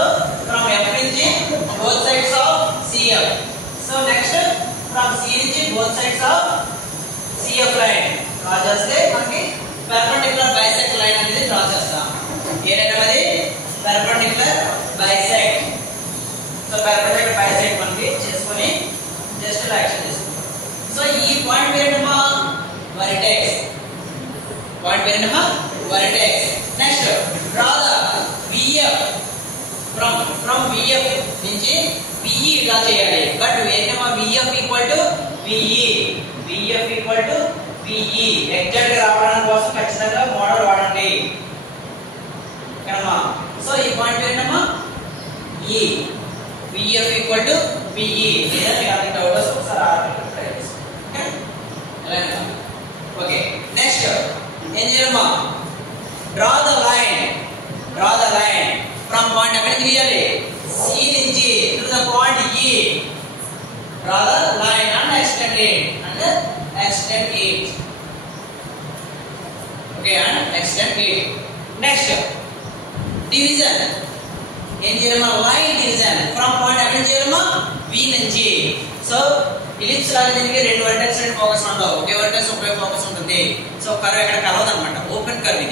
So from F నుంచి both sides of CF. So next from C నుంచి both sides of CF line draw చేస్తే మనకి perpendicular bisect line అనేది draw చేస్తాం. ఏదైనది perpendicular bisect. So perpendicular bisect మనకి చేసుకొని just action చేసుకుంటాం. So ఈ పాయింట్ పేరేంటమ్మా vertex. పాయింట్ పేరేంటమ్మా vertex. Next draw the VF from VF నుంచి PE డ్రా చేయాలి. బట్ ఏంటమ్మా VF equal to PE. VF equal to PE. Exact గా రావడానికి కోసం ఖచ్చితంగా మోడల్ వాడండి. కనమా. సో ఈ పాయింట్ ఏంటమ్మా E. VF equal to PE. లేదా మీకు అర్థం డౌట్స్ ఒకసారి ట్రై చేసుకోండి. ఓకే నెక్స్ట్ ఏం చేయాలమ్మా draw the line from point ఎక్కడ గీయాలి C నుంచి to the point E. Draw the line and extend it. Okay and extend it. Next division ఏం చేయాలమ్మా లైన్ డివిజన్ ఫ్రమ్ పాయింట్ ఎక్కడ చేయాలమ్మా V నుంచి. సో ఎలిప్స్ లాగా దీనికి రెండు వర్టెక్స్ ఫోకస్ ఉండవు. ఒకే వర్టెక్స్ ఒకే ఫోకస్ ఉంటుంది. సో కర్వ్ ఎక్కడ కలవదు అన్నమాట. Open curve